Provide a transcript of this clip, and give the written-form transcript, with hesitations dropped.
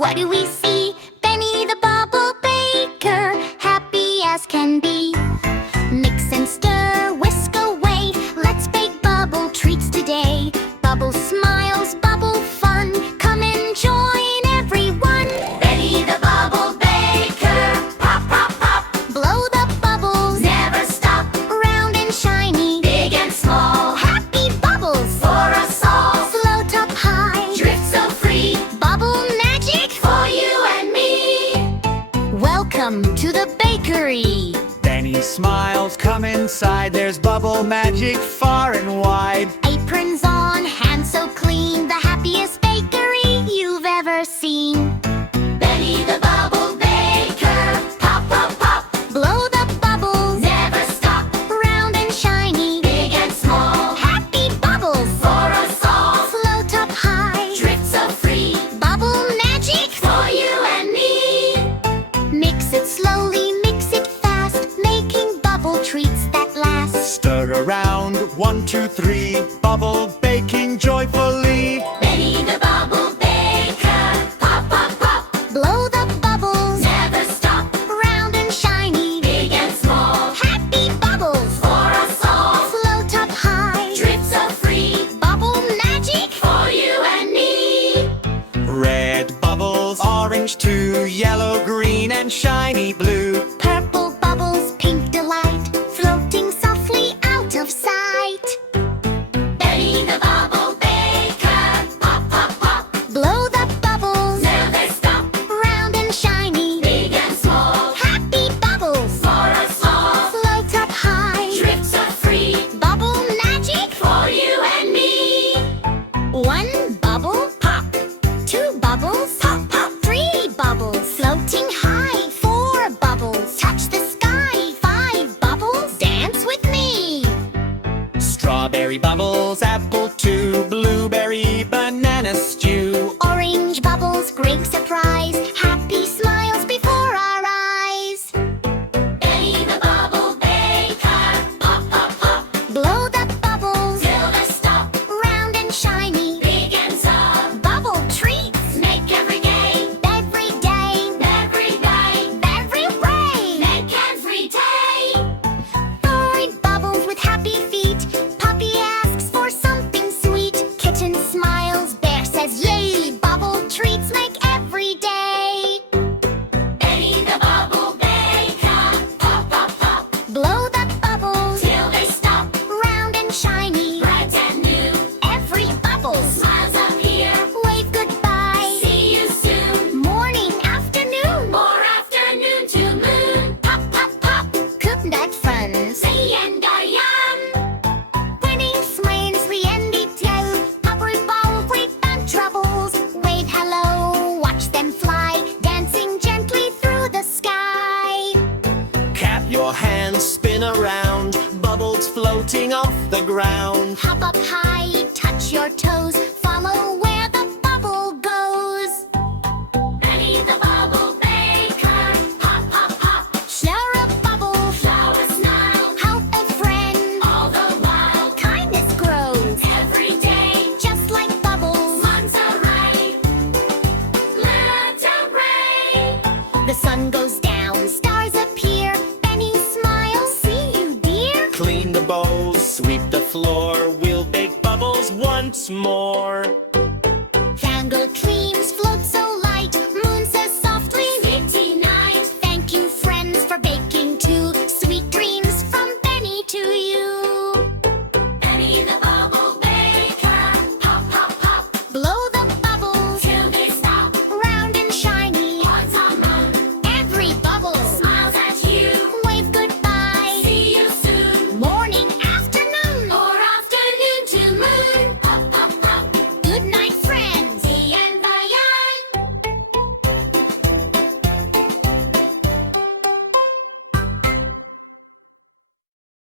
What do we see? Benny the bubble baker, happy as can be. Mix and stir, whisk away. Let's bake bubble treats today. Bubble smiles, bubble fun. Come and join everyone. Benny the bubble baker, pop, pop, pop. Blow the bubbles, never stop. Round and shiny, big and small. Happy bubbles for us all. Float up high, drift so free. Bubble magic for you and me. Welcome to the bakery. Benny smiles, come inside. There's bubble magic far and wide. Aprons on, hands so clean. The happiest bakery you've ever seen. Benny the bubble baker, pop, pop, pop. Blow the bubbles, never stop. Round and shiny, big and small. Happy bubbles for us all. Float up high, drift so free. Bubble magic for you and me. Mix it slowly, mix it fast, making bubble treats that last. Stir around, 1, 2, 3. Bubble baking joyfully. Benny the bubble baker, pop, pop, pop. Blow the bubbles, never stop. Round and shiny, big and small. Happy bubbles for us all. Float up high, drift so free. Bubble magic for you and me. Red bubbles, orange too. Yellow, green, and shiny blue. Purple bubbles, pink delight, floating softly out of sight. Benny the bubble baker, pop, pop, pop. Blow the bubbles, never stop. Round and shiny, big and small. Happy bubbles for us all. Float up high, drift so free. Bubble magic for you and me. 1 bubble, pop. 2 bubbles, pop, pop. 3 bubbles, floating high. 4 bubbles, touch the sky. 5 bubbles, dance with me. Strawberry bubbles, apple too. Blueberry, banana stew. Orange bubbles, great surprise. Happy smiles before our eyes. Benny the bubble baker, pop, pop, pop. Blow the bubbles till they stop. Round and shiny, big and tall. Bubble treats make every day. Every day, every day, every way. Make every day. Bird bubbles with happy feet. Puppy asks for something sweet. Kitten smiles, bear says yay. Bubble treats make every day. Benny the bubble baker, pop, pop, pop. Blow the bubbles till they stop. Round and shiny, bright and new. Every bubble smiles up here. Wave goodbye, see you soon. Morning, afternoon, or afternoon to moon. Pop, pop, pop, good night friends. Say and go yum. Winning swings the endy tail. Bubble ball with fun troubles. Wave hello, watch them fly. Dancing gently through the sky. Clap your hands, spin around. Bubbles floating off the ground. Hop up high, touch your toes. Follow where the bubble goes. Benny the bubble baker, pop, pop, pop. Share a bubble, flower smile. Help a friend, all the while. Kindness grows every day, just like bubbles. Monterey, little ray. The sun goes down, stars appear. Benny smiles, see you dear. Clean the bowls, sweep the floor. We'll bake bubbles once more. Fangle clean.